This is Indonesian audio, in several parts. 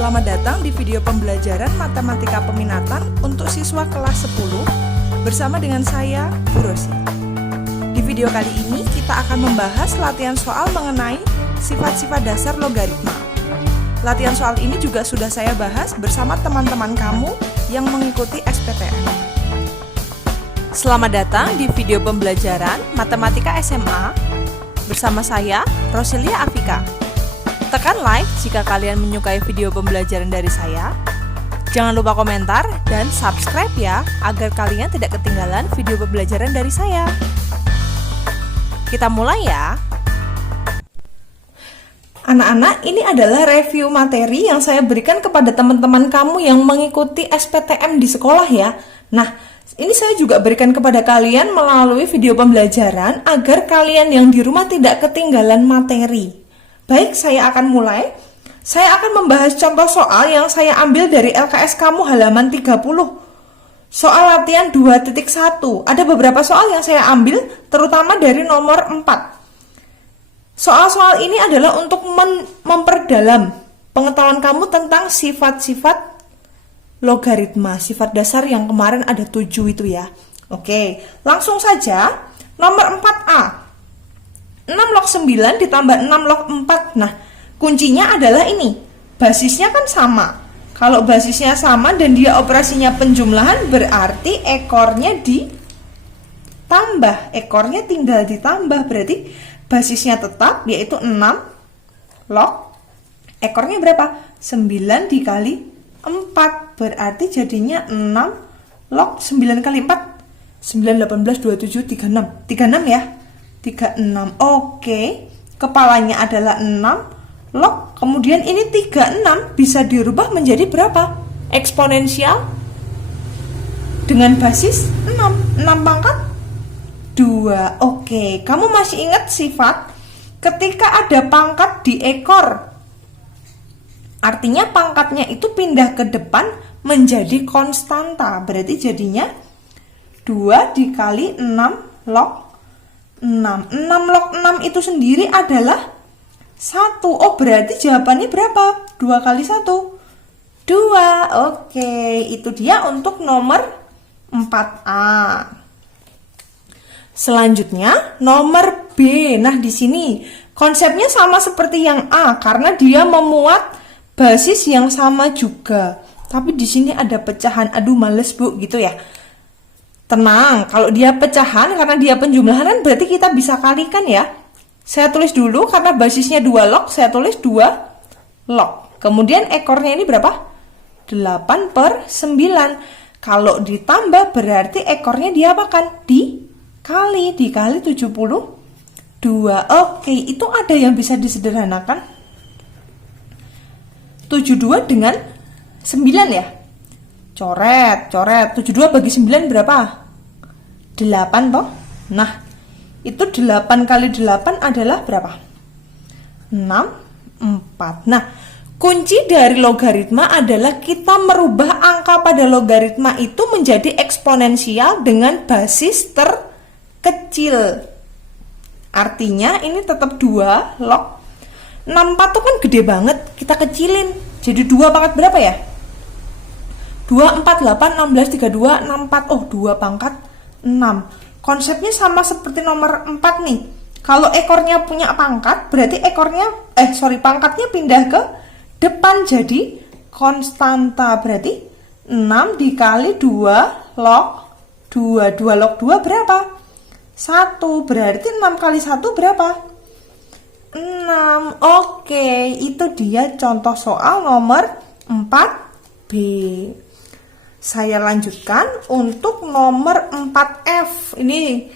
Selamat datang di video pembelajaran Matematika Peminatan untuk siswa kelas 10 bersama dengan saya, Bu Rosi. Di video kali ini kita akan membahas latihan soal mengenai sifat-sifat dasar logaritma. Latihan soal ini juga sudah saya bahas bersama teman-teman kamu yang mengikuti SPTN. Selamat datang di video pembelajaran Matematika SMA bersama saya, Rosilia Afika. Tekan like jika kalian menyukai video pembelajaran dari saya. Jangan lupa komentar dan subscribe ya, agar kalian tidak ketinggalan video pembelajaran dari saya. Kita mulai ya. Anak-anak, ini adalah review materi yang saya berikan kepada teman-teman kamu yang mengikuti SPTM di sekolah ya. Nah, ini saya juga berikan kepada kalian melalui video pembelajaran agar kalian yang di rumah tidak ketinggalan materi. Baik, saya akan mulai. Saya akan membahas contoh soal yang saya ambil dari LKS kamu halaman 30. Soal latihan 2.1. Ada beberapa soal yang saya ambil, terutama dari nomor 4. Soal-soal ini adalah untuk memperdalam pengetahuan kamu tentang sifat-sifat logaritma, sifat dasar yang kemarin ada 7 itu ya. Oke, langsung saja. Nomor 4A. 6 log 9 ditambah 6 log 4. Nah, kuncinya adalah ini. Basisnya kan sama. Kalau basisnya sama dan dia operasinya penjumlahan, berarti ekornya ditambah. Ekornya tinggal ditambah. Berarti basisnya tetap, yaitu 6 log. Ekornya berapa? 9 dikali 4. Berarti jadinya 6 log 9 kali 4. 9, 18, 27, 36. 36 ya. 36. Oke. Kepalanya adalah 6 log. Kemudian ini 36 bisa dirubah menjadi berapa? Eksponensial dengan basis 6. 6 pangkat 2. Oke. Kamu masih ingat sifat ketika ada pangkat di ekor? Artinya pangkatnya itu pindah ke depan menjadi konstanta. Berarti jadinya 2 dikali 6 log 6. 6 log 6 itu sendiri adalah 1. Oh, berarti jawabannya berapa? 2 kali 1. 2. Oke, itu dia untuk nomor 4A. Selanjutnya, nomor B. Nah, di sini konsepnya sama seperti yang A karena dia memuat basis yang sama juga. Tapi di sini ada pecahan. Aduh, males Bu, gitu ya. Tenang, kalau dia pecahan karena dia penjumlahan kan berarti kita bisa kalikan ya. Saya tulis dulu karena basisnya 2 log, saya tulis 2 log. Kemudian ekornya ini berapa? 8 per 9. Kalau ditambah berarti ekornya diapakan? Dikali 72. Oke, itu ada yang bisa disederhanakan. 72 dengan 9 ya. Coret. 72 bagi 9 berapa? 8 toh? Nah, itu 8 kali 8 adalah berapa? 64. Nah, kunci dari logaritma adalah kita merubah angka pada logaritma itu menjadi eksponensial dengan basis terkecil. Artinya ini tetap 2 log 64 itu kan gede banget, kita kecilin. Jadi 2 pangkat berapa ya? 2, 4, 8, 16, 32, 64. Oh, 2 pangkat 6. Konsepnya sama seperti nomor 4 nih. Kalau ekornya punya pangkat, berarti pangkatnya pindah ke depan jadi konstanta. Berarti 6 dikali 2 log 2. 2 log 2 berapa? 1. Berarti 6 kali 1 berapa? 6. Oke, itu dia contoh soal nomor 4B. Saya lanjutkan untuk nomor 4F. Ini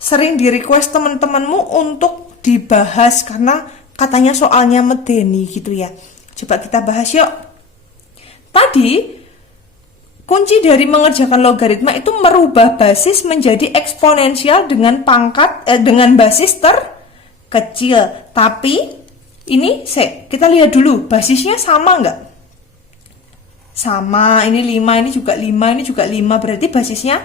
sering di request teman-temanmu untuk dibahas karena katanya soalnya medeni gitu ya. Coba kita bahas yuk. Tadi kunci dari mengerjakan logaritma itu merubah basis menjadi eksponensial dengan dengan basis terkecil. Tapi ini kita lihat dulu basisnya sama nggak? Sama, ini 5, ini juga 5, ini juga 5, berarti basisnya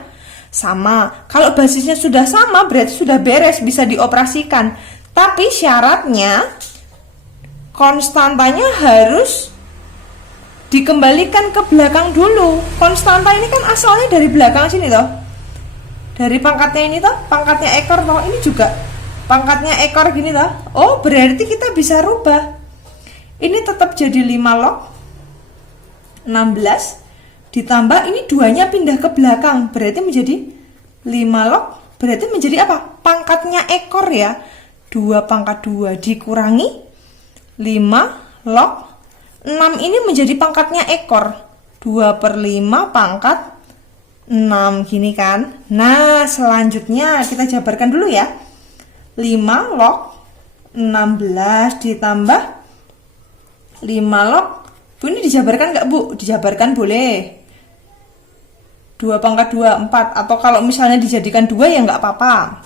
sama. Kalau basisnya sudah sama, berarti sudah beres, bisa dioperasikan. Tapi syaratnya konstantanya harus dikembalikan ke belakang dulu. Konstanta ini kan asalnya dari belakang sini toh. Dari pangkatnya ini toh, pangkatnya ekor toh, ini juga pangkatnya ekor gini toh. Oh, berarti kita bisa rubah. Ini tetap jadi 5 log 16 ditambah ini duanya pindah ke belakang, berarti menjadi 5 log, berarti menjadi apa? Pangkatnya ekor ya. 2 pangkat 2 dikurangi 5 log 6 ini menjadi pangkatnya ekor. 2/5 pangkat 6 gini kan. Nah, selanjutnya kita jabarkan dulu ya. 5 log 16 ditambah 5 log. Bu, ini dijabarkan nggak, Bu? Dijabarkan boleh. 2 pangkat 2, 4. Atau kalau misalnya dijadikan 2 ya nggak apa-apa.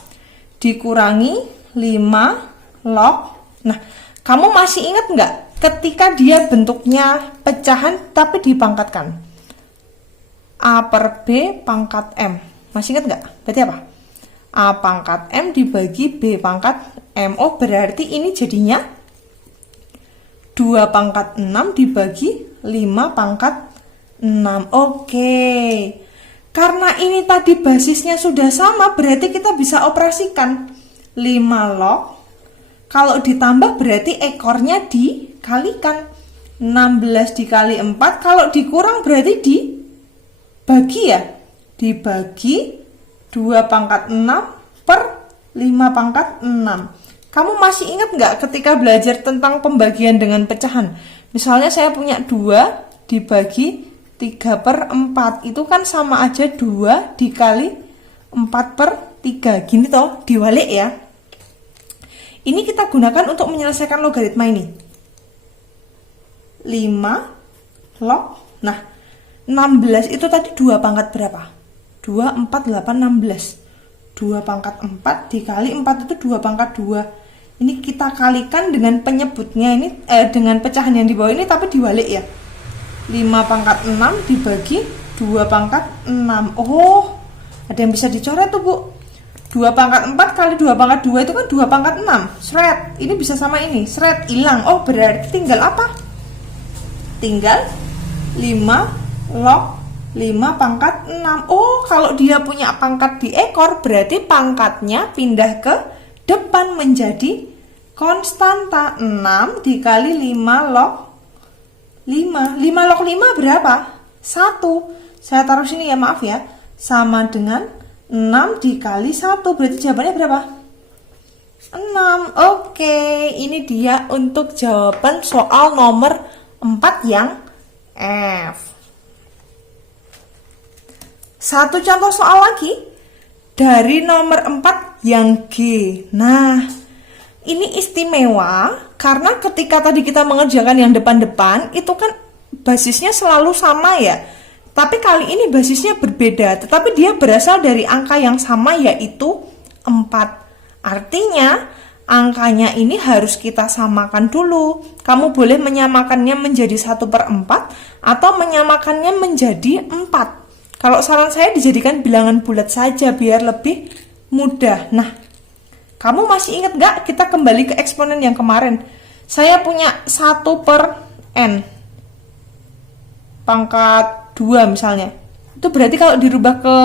Dikurangi 5 log. Nah, kamu masih ingat nggak ketika dia bentuknya pecahan tapi dipangkatkan? A per B pangkat M. Masih ingat nggak? Berarti apa? A pangkat M dibagi B pangkat M. Oh, berarti ini jadinya 2 pangkat 6 dibagi 5 pangkat 6. Oke. Karena ini tadi basisnya sudah sama, berarti kita bisa operasikan 5 log. Kalau ditambah berarti ekornya dikalikan. 16 dikali 4. Kalau dikurang berarti dibagi ya. Dibagi 2 pangkat 6 per 5 pangkat 6. Kamu masih ingat nggak ketika belajar tentang pembagian dengan pecahan? Misalnya saya punya 2 dibagi 3/4. Itu kan sama aja 2 dikali 4/3. Gini toh, diwalik ya. Ini kita gunakan untuk menyelesaikan logaritma ini. 5 log. Nah, 16 itu tadi 2 pangkat berapa? 2, 4, 8, 16. 2 pangkat 4 dikali 4 itu 2 pangkat 2. Ini kita kalikan dengan penyebutnya ini, dengan pecahan yang di bawah ini tapi diwalik ya. 5 pangkat 6 dibagi 2 pangkat 6. Oh, ada yang bisa dicoret tuh, Bu. 2 pangkat 4 kali 2 pangkat 2 itu kan 2 pangkat 6. Shred. Ini bisa sama ini. Shred, hilang. Oh, berarti tinggal apa? Tinggal 5 log 5 pangkat 6. Oh, kalau dia punya pangkat di ekor, berarti pangkatnya pindah ke depan menjadi konstanta. 6 dikali 5 log 5. 5 log 5 berapa? 1. Saya taruh sini ya, maaf ya. Sama dengan 6 dikali 1. Berarti jawabannya berapa? 6. Oke, ini dia untuk jawaban soal nomor 4 yang F. Satu contoh soal lagi dari nomor 4 yang G. Nah, ini istimewa karena ketika tadi kita mengerjakan yang depan-depan itu kan basisnya selalu sama ya. Tapi kali ini basisnya berbeda, tetapi dia berasal dari angka yang sama yaitu 4. Artinya angkanya ini harus kita samakan dulu. Kamu boleh menyamakannya menjadi 1/4 atau menyamakannya menjadi 4. Kalau saran saya dijadikan bilangan bulat saja biar lebih mudah. Nah, kamu masih ingat gak kita kembali ke eksponen yang kemarin? Saya punya 1/n pangkat 2 misalnya. Itu berarti kalau dirubah ke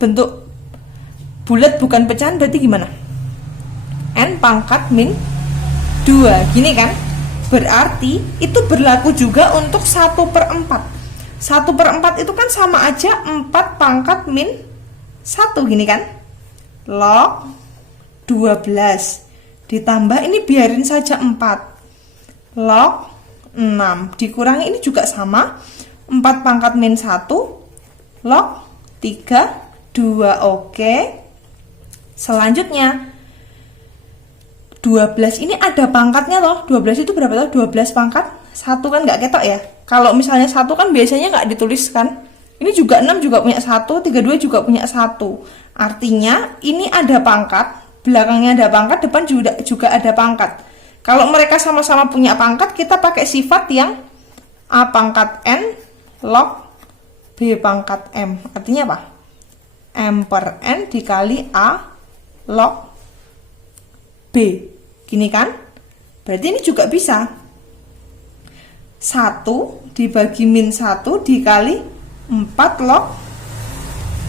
bentuk bulat bukan pecahan berarti gimana? N pangkat min 2, gini kan? Berarti itu berlaku juga untuk 1/4. 1/4 itu kan sama aja 4 pangkat min 1, gini kan? Log 12 ditambah ini biarin saja 4 log 6 dikurangi ini juga sama 4 pangkat min 1 log 32. Oke. Selanjutnya 12 ini ada pangkatnya loh. 12 itu berapa loh? 12 pangkat 1 kan nggak ketok ya. Kalau misalnya 1 kan biasanya nggak dituliskan. Ini juga 6 juga punya 1, 32 juga punya 1. Artinya ini ada pangkat, belakangnya ada pangkat, depan juga ada pangkat. Kalau mereka sama-sama punya pangkat, kita pakai sifat yang A pangkat N log B pangkat M. Artinya apa? M per N dikali A log B. Gini kan? Berarti ini juga bisa. 1 dibagi min 1 dikali 4 log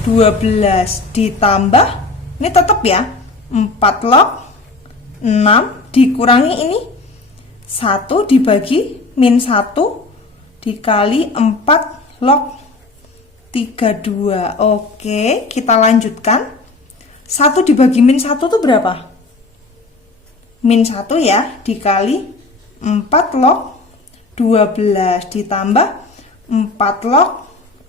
12 ditambah, ini tetap ya, 4 log 6 dikurangi ini 1 dibagi min 1 dikali 4 log 32. Oke, kita lanjutkan. 1 dibagi min 1 itu berapa? Min 1 ya, dikali 4 log 12 ditambah 4 log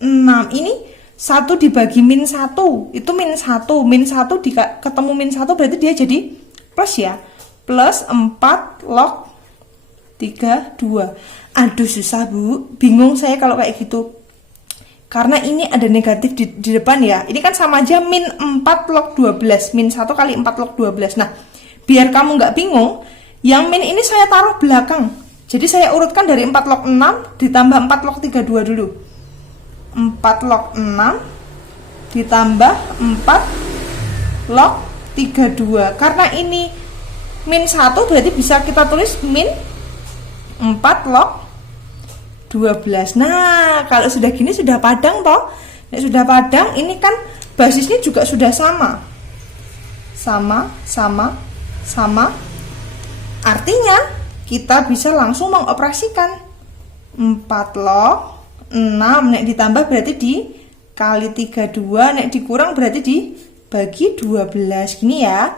6. Ini 1 dibagi min 1, itu min 1. Min 1 ketemu min 1 berarti dia jadi plus ya. Plus 4 log 32. Aduh susah Bu, bingung saya kalau kayak gitu. Karena ini ada negatif di depan ya. Ini kan sama aja min 4 log 12. Min 1 kali 4 log 12. Nah, biar kamu nggak bingung, yang min ini saya taruh belakang. Jadi saya urutkan dari 4 log 6 ditambah 4 log 32 dulu. 4 log 6 ditambah 4 log 32. Karena ini min 1 berarti bisa kita tulis min 4 log 12. Nah, kalau sudah gini sudah padang toh. Nah, sudah padang, ini kan basisnya juga sudah sama. Sama. Artinya kita bisa langsung mengoperasikan 4 log 6 nek ditambah berarti dikali 32, nek dikurang berarti dibagi 12 gini ya.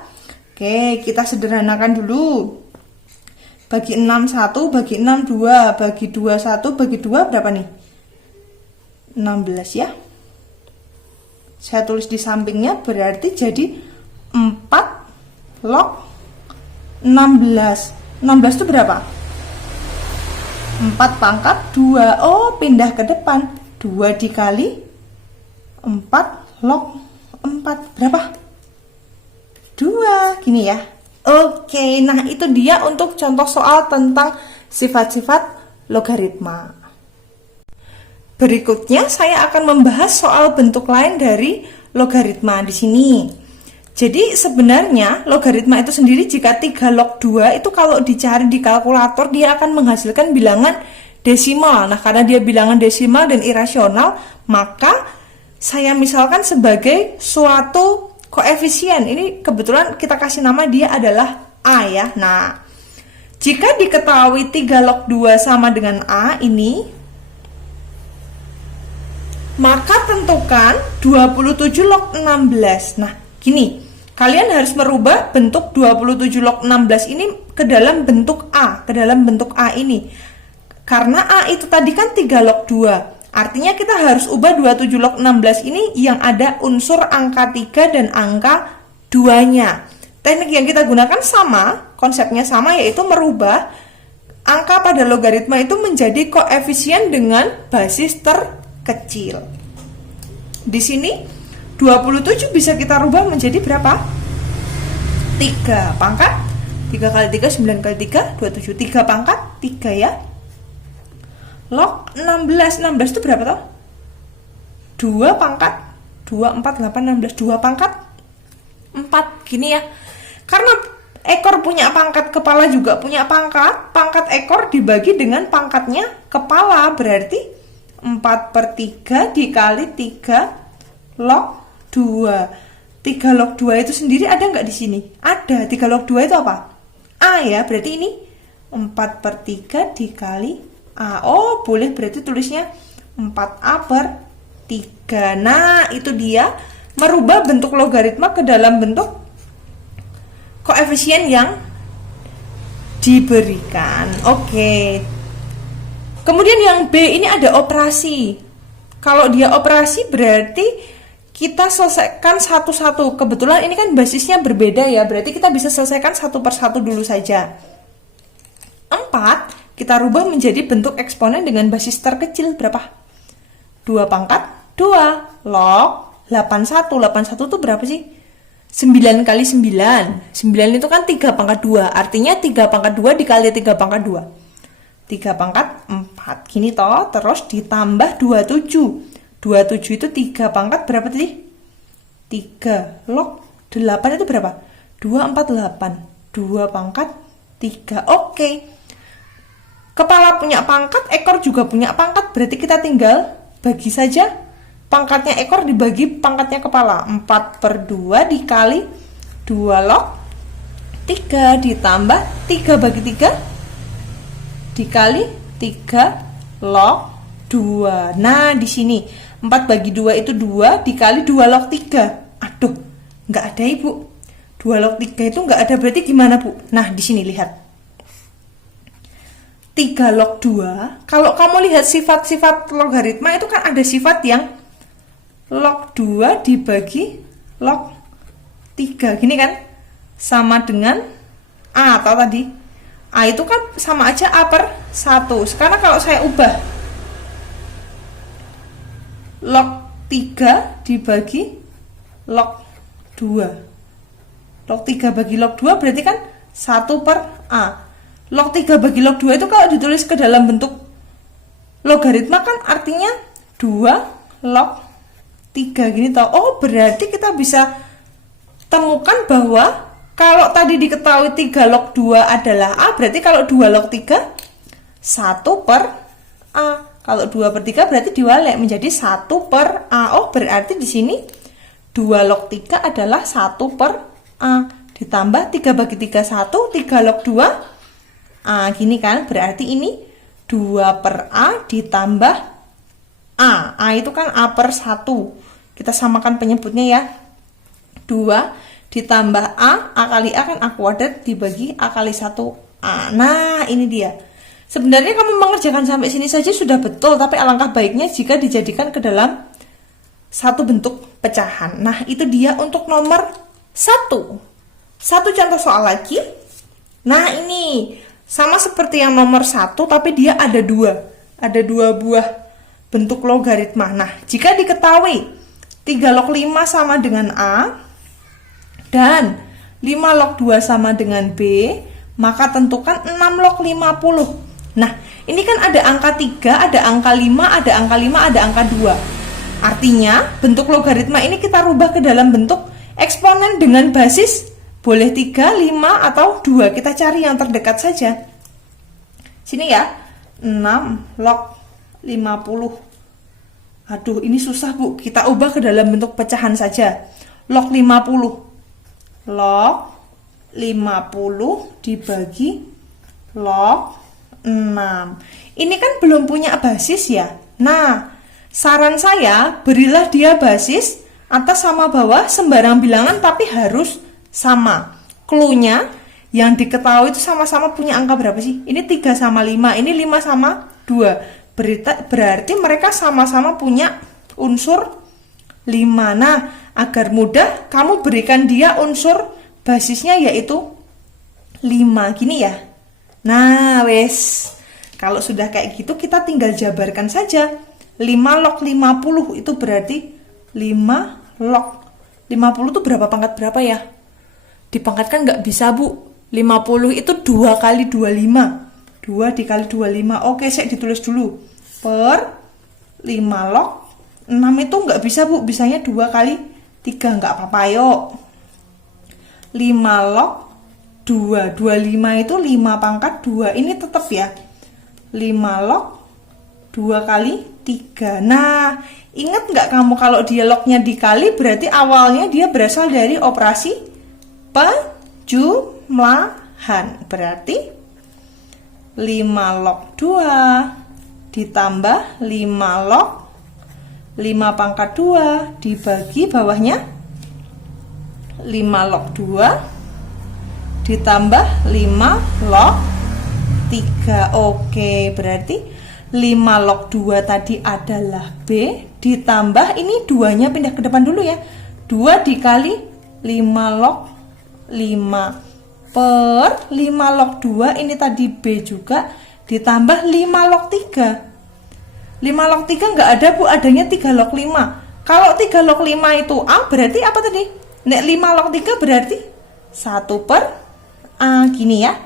Oke, kita sederhanakan dulu. Bagi 6 1, bagi 6 2, bagi 2 1, bagi 2 berapa nih? 16 ya. Saya tulis di sampingnya berarti jadi 4 log 16. 16 itu berapa? 4 pangkat 2. Oh, pindah ke depan. 2 dikali 4 log 4. Berapa? 2. Gini ya. Oke, nah itu dia untuk contoh soal tentang sifat-sifat logaritma. Berikutnya saya akan membahas soal bentuk lain dari logaritma di sini. Jadi sebenarnya logaritma itu sendiri jika 3 log 2 itu kalau dicari di kalkulator dia akan menghasilkan bilangan desimal. Nah, karena dia bilangan desimal dan irasional, maka saya misalkan sebagai suatu koefisien. Ini kebetulan kita kasih nama dia adalah A ya. Nah, jika diketahui 3 log 2 sama dengan A ini, maka tentukan 27 log 16. Nah, gini, kalian harus merubah bentuk 27 log 16 ini ke dalam bentuk A, ini. Karena A itu tadi kan 3 log 2. Artinya kita harus ubah 27 log 16 ini yang ada unsur angka 3 dan angka 2-nya. Teknik yang kita gunakan sama, konsepnya sama, yaitu merubah angka pada logaritma itu menjadi koefisien dengan basis terkecil. Di sini 27 bisa kita rubah menjadi berapa? 3 pangkat 3 kali 3, 9 kali 3, 27. 3 pangkat 3 ya. Log 16, 16 itu berapa toh? 2 pangkat 2, 4, 8, 16. 2 pangkat 4, gini ya. Karena ekor punya pangkat, kepala juga punya pangkat. Pangkat ekor dibagi dengan pangkatnya kepala, berarti 4/3 dikali 3 log 2. 3 log 2 itu sendiri ada nggak di sini? Ada. 3 log 2 itu apa? A ya, berarti ini 4/3 dikali A. Oh, boleh berarti tulisnya 4A/3. Nah, itu dia merubah bentuk logaritma ke dalam bentuk koefisien yang diberikan. Oke. Kemudian yang B ini ada operasi. Kalau dia operasi berarti kita selesaikan satu-satu. Kebetulan ini kan basisnya berbeda ya, berarti kita bisa selesaikan satu per satu dulu saja. 4 kita rubah menjadi bentuk eksponen dengan basis terkecil berapa? 2 pangkat 2 log 81. 81 itu berapa sih? 9 kali 9. 9 itu kan 3 pangkat 2. Artinya 3 pangkat 2 dikali 3 pangkat 2. 3 pangkat 4. Gini toh, terus ditambah 27. 27 itu 3 pangkat berapa tadi? 3 log 8 itu berapa? 248. 2 pangkat 3. Oke. Kepala punya pangkat, ekor juga punya pangkat, berarti kita tinggal bagi saja pangkatnya ekor dibagi pangkatnya kepala. 4/2 dikali 2 log 3 ditambah 3 bagi 3 dikali 3 log 2. Nah, di sini 4 bagi 2 itu 2 dikali 2 log 3. Aduh, nggak ada Ibu. 2 log 3 itu nggak ada, berarti gimana Bu? Nah, di sini lihat. 3 log 2, kalau kamu lihat sifat-sifat logaritma itu kan ada sifat yang log 2 dibagi log 3. Gini kan? Sama dengan A atau tadi. A itu kan sama aja A/1. Sekarang kalau saya ubah log 3 dibagi log 2. Log 3 bagi log 2 berarti kan 1/A. Log 3 bagi log 2 itu kalau ditulis ke dalam bentuk logaritma kan artinya 2 log 3 gini toh. Oh, berarti kita bisa temukan bahwa kalau tadi diketahui 3 log 2 adalah A, berarti kalau 2 log 3 1/A. Kalau 2/3 berarti diwalek menjadi 1/A. Oh, berarti di sini 2 log 3 adalah 1/A. Ditambah 3 bagi 3 1, 3 log 2 A, gini kan, berarti ini 2/A ditambah A. A itu kan A/1. Kita samakan penyebutnya ya. 2 ditambah A kali A kan A kuadrat dibagi A kali 1A. Nah, ini dia. Sebenarnya kamu mengerjakan sampai sini saja sudah betul, tapi alangkah baiknya jika dijadikan ke dalam satu bentuk pecahan. Nah, itu dia untuk nomor 1. Satu contoh soal lagi. Nah, ini sama seperti yang nomor 1, tapi dia ada 2. Ada 2 buah bentuk logaritma. Nah, jika diketahui 3 log 5 sama dengan A dan 5 log 2 sama dengan B, maka tentukan 6 log 50. Nah, ini kan ada angka 3, ada angka 5, ada angka 5, ada angka 2. Artinya, bentuk logaritma ini kita rubah ke dalam bentuk eksponen dengan basis boleh 3, 5, atau 2. Kita cari yang terdekat saja. Sini ya, 6 log 50. Aduh, ini susah Bu. Kita ubah ke dalam bentuk pecahan saja. Log 50. Log 50 dibagi log 6. Ini kan belum punya basis ya. Nah, saran saya berilah dia basis atas sama bawah sembarang bilangan tapi harus sama. Cluenya yang diketahui itu sama-sama punya angka berapa sih? Ini 3 sama 5, ini 5 sama 2. Berarti mereka sama-sama punya unsur 5. Nah, agar mudah kamu berikan dia unsur basisnya yaitu 5. Gini ya. Nah, wes. Kalau sudah kayak gitu kita tinggal jabarkan saja. 5 log 50 itu berarti 5 log 50 itu berapa pangkat berapa ya? Dipangkatkan nggak bisa Bu. 50 itu 2 kali 25. 2 dikali 25. Oke, saya ditulis dulu. Per 5 log 6 itu nggak bisa Bu. Bisanya 2 kali 3. Nggak apa-apa, yuk. 5 log 2. 25 itu 5 pangkat 2. Ini tetap ya. 5 log 2 kali 3. Nah, ingat nggak kamu kalau dia lognya dikali berarti awalnya dia berasal dari operasi penjumlahan. Berarti 5 log 2 ditambah 5 log 5 pangkat 2 dibagi bawahnya 5 log 2 ditambah 5 log 3. Oke, berarti 5 log 2 tadi adalah B ditambah ini 2-nya pindah ke depan dulu ya. 2 dikali 5 log 5 per 5 log 2 ini tadi B juga ditambah 5 log 3. 5 log 3 nggak ada Bu, adanya 3 log 5. Kalau 3 log 5 itu A berarti apa tadi? Nek 5 log 3 berarti 1 per A, gini ya.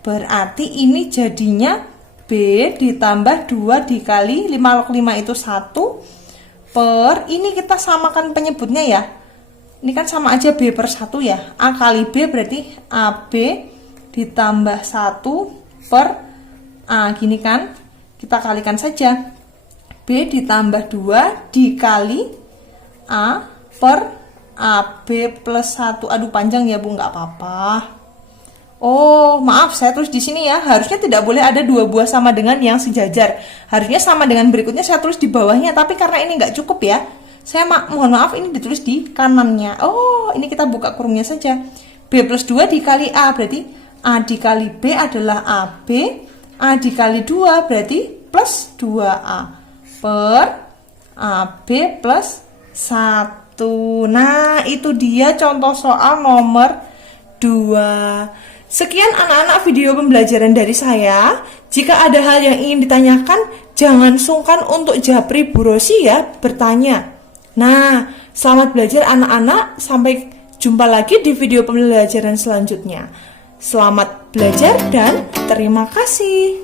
Berarti ini jadinya B ditambah 2 dikali 5 log 5 itu 1 per, ini kita samakan penyebutnya ya. Ini kan sama aja B per 1 ya. A kali B berarti AB ditambah 1 per A gini kan, kita kalikan saja. B ditambah 2 dikali A per AB plus 1. Aduh panjang ya Bu, nggak apa-apa. Oh maaf, saya tulis di sini ya. Harusnya tidak boleh ada 2 buah sama dengan yang sejajar. Harusnya sama dengan berikutnya saya tulis di bawahnya. Tapi karena ini nggak cukup ya, saya mohon maaf ini ditulis di kanannya. Oh ini kita buka kurungnya saja. B plus 2 dikali A, berarti A dikali B adalah AB. A dikali 2 berarti plus 2A per AB plus 1. Nah, itu dia contoh soal nomor 2. Sekian anak-anak video pembelajaran dari saya. Jika ada hal yang ingin ditanyakan, jangan sungkan untuk japri Bu Rosi ya, bertanya. Nah, selamat belajar anak-anak. Sampai jumpa lagi di video pembelajaran selanjutnya. Selamat belajar dan terima kasih.